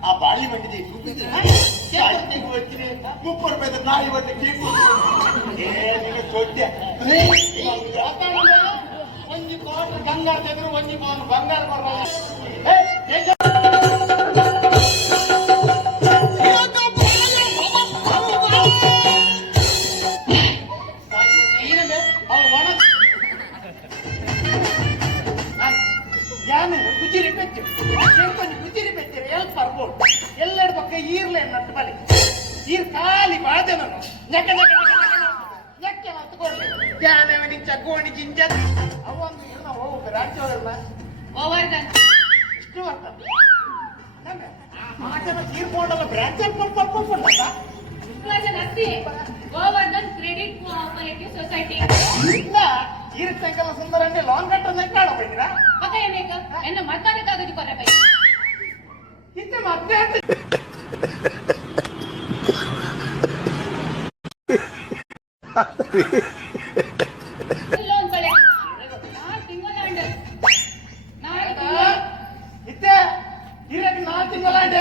ಆ ಬಾಳಿ ಮಟ್ಟಿಗೆ ₹30 ನಾಯಿ ಬಟ್ಟೆ ಚೊಡ್ಡೆ ಒಂಜಿ ಕೋಟಿ ಬಂಗಾರ ತೆಗೆದ್ರು ಒಂಜಿ ಪೌನ್ ಬಂಗಾರ குச்சிரி பெற்று கொஞ்சம் குச்சிரி பெற்று எல் பர்போல் ಎಲ್ಲರ ಪಕ್ಕ ಈರ್ಲೆ ನಟ್ಟು ಬಲಿ ಈರ್ ಖಾಲಿ ಬಾದನ ನೆಕ್ಕ ನೆಕ್ಕ ನೆಕ್ಕ ಹತ್ಕೊಡ್ಲಿ ಜಾನವನಿ ಚಕ್ಕೋಣಿ ಜಿಂಜ ಅವಂದು ಇರ್ನ ಹೋಗ್ಬೇಕು ರಾಜ್ಯವರನ್ನ ಗೋವರ್ಧನ್ ಇಷ್ಟು ಬರ್ತದೆ ಮಾತನ ತೀರ್ಕೊಂಡಲ್ಲ ಬ್ರಾಂಚ್ ಪಡ್ಕೊಂಡ ಗೋವರ್ಧನ್ ಕ್ರೆಡಿಟ್ ಕೋಆಪರೇಟಿವ್ ಸೊಸೈಟಿ ಇಲ್ಲ ಈರ್ತೆಂಕಲ ಸುಂದರನ್ನೇ ಲಾಂಗ್ ಕಟ್ಟ ನೆಕ್ಕಾಡ ಬೈದಿರಾ ಮಗ ಏನೇಕ ಎನ್ನ ಮತ್ತಾನೆ ಕಾಗದಿ ಕೊರ ಬೈ ಇತ್ತೆ ಮತ್ತೆ ಲೋನ್ ಕಲೆ ತಿಂಗಳಾಂಡ ಇತ್ತೆ ಇರಕ್ಕೆ 4 ತಿಂಗಳಾಂಡ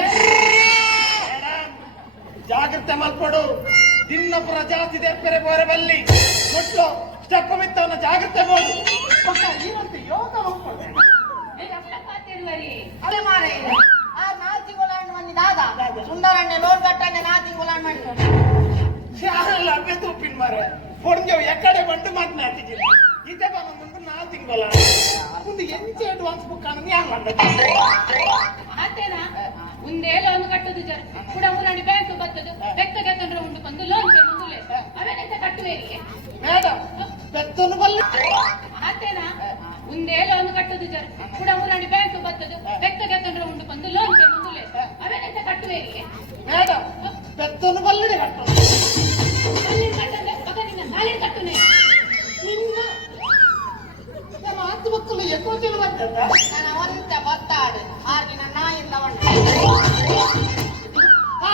ಜಾಗ್ರತೆ ಮಲ್ಪಡು ದಿನ್ನಪುರ ಜಾಸ್ತಿ ದೇರ್ಪೆರೆ ಬೋರೆ ಬಲ್ಲಿ ಕೊಟ್ಟು ಸ್ಟೆಪ್ ಮಿತ್ತವನ್ನ ಜಾಗ್ರತೆ ಬೋದು ಪಕ್ಕ ಏನಂತೆ ಯೋಗ ಹೋಗ್ಕೊಳ್ಬೇಕು ಅದೇ ಮಾರೆ ಆ 4 ತಿಂಗಳಾಂಡ್ ಬಂದಿದ್ದಾಗ ಸುಂದರಣ್ಣೆ ಲೋನ್ ಕಟ್ಟನೆ 4 ತಿಂಗಳಾಂಡ್ ಮಾಡಿಕೊಂಡು ಯಾರೆಲ್ಲ ಅಬ್ಬೆ ತೂಪಿನ ಮಾರೆ ಹೊಡ್ಗೆವು ಎಕ್ಕಡೆ ಬಂದು ಮಾತನಾಡ್ತಿದ್ದೀರಿ ಇದೇ ಬಂದ ಮುಂದೆ 4 ತಿಂಗಳ ಮುಂದೆ ಎಂಚೆ ಅಡ್ವಾನ್ಸ್ ಬುಕ್ ಅನ್ನೋದು ಯಾರು ಆತೇನಾ ಮುಂದೆ ಲೋನ್ ಕಟ್ಟುದು ಜರ ಕೂಡ ಮುರಾಡಿ ಬ್ಯಾಂಕ್ ಬರ್ತದು ಬೆಕ್ಕಗೆ ತಂದ್ರೆ ಉಂಡು ಬಂದು ಲೋನ್ ಪೇ ಮುಂದುಲೆ ಅವೇನೆಂತ ಕಟ್ಟುವೇರಿಗೆ ಮೇಡಮ್ ಬೆತ್ತನು ಬಲ್ಲ ಆತೇನಾ ಮುಂದೆ ಲೋನ್ ಕಟ್ಟುದು ಜರ ಕೂಡ ಮುರಾಡಿ ಬ್ಯಾಂಕ್ ಬರ್ತದು ಬೆಕ್ಕಗೆ ತಂದ್ರೆ ಉಂಡು ಬಂದು ಲೋನ್ ಪೇ ಮುಂದುಲೆ ಅವೇನೆಂತ ಕಟ್ಟುವೇರಿಗೆ ಮೇಡಮ್ ಬೆತ್ತನು ಬಲ್ಲಡೆ ಕಟ್ಟು ಅಲ್ಲಿ ಕಟ್ಟದೆ ಮಗ ನಿನ್ನ ನಾಳೆ ಕಟ್ಟುನೆ ನಿನ್ನ ನಮ್ಮ ಹತ್ತು ಮಕ್ಕಳು ಎಕ್ಕೋ ಚಲ ಬರ್ತದ ನಾನು ಒಂದ ಬತ್ತಾಡು ಆಗಿನ ನಾಯಿಂದ ಆ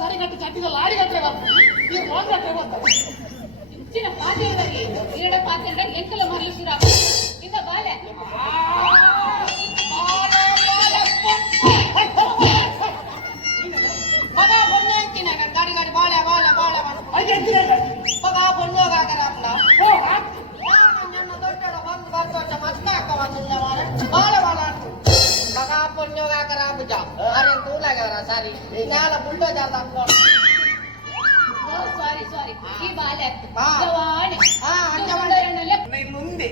ಸರಿಗಟ್ಟು ಚಟ್ಟಿದ ಲಾಡಿ ಗಟ್ಟರೆ ಬರ್ತದೆ ಈ ರೋಡ್ ಗಟ್ಟರೆ ಬರ್ತದೆ ಇಂಚಿನ ಪಾತ್ರೆಯವರಿಗೆ ಈರಡ ಪಾತ್ರೆ ಎಂಕಲ ಮರಲು ಶುರು ಈಗ ಬಾಲೆ ಮಗ ಬೊಣ್ಣೆ ಅಂತಿನ ಗಾಡಿ ಗಾಡಿ ಬಾಳೆ ಬಾಳೆ ಬಾಳೆ ಮಗ ಬೊಣ್ಣೋಗಾಗರ ಅಲ್ಲ ನನ್ನ ದೊಡ್ಡ ಬಂದು ಬರ್ತೋಟ ಮಸ್ತಾಕ ಬಂದಿಲ್ಲ ಮಾರೆ ಬಾಳೆ ಬಾಳೆ ಮಗ ಬೊಣ್ಣೋಗಾಗರ ಬುಜ ಅರೆ ತೂಲಾಗರ ಸಾರಿ ಜ್ಞಾನ ಬುಲ್ಡೋಜರ್ ಹಾಕೊಂಡು ಸಾರಿ ಈ ಬಾಲೆ ಹಾ. ಜವಾನಿ ಇನ್ನುಂದೆ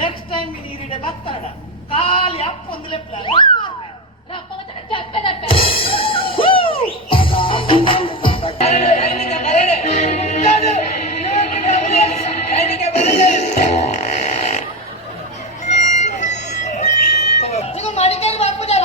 ನೆಕ್ಸ್ಟ್ ಟೈಮ್ ನೀರಿಡೆ ಬತ್ತಾಡ ಖಾಲಿ ಅಪ್ಪ ಒಂದು ಲೆಪ್ಲ ಈಗ ಮಡಿಕೇರಿ ಬಾಪುಜಾರ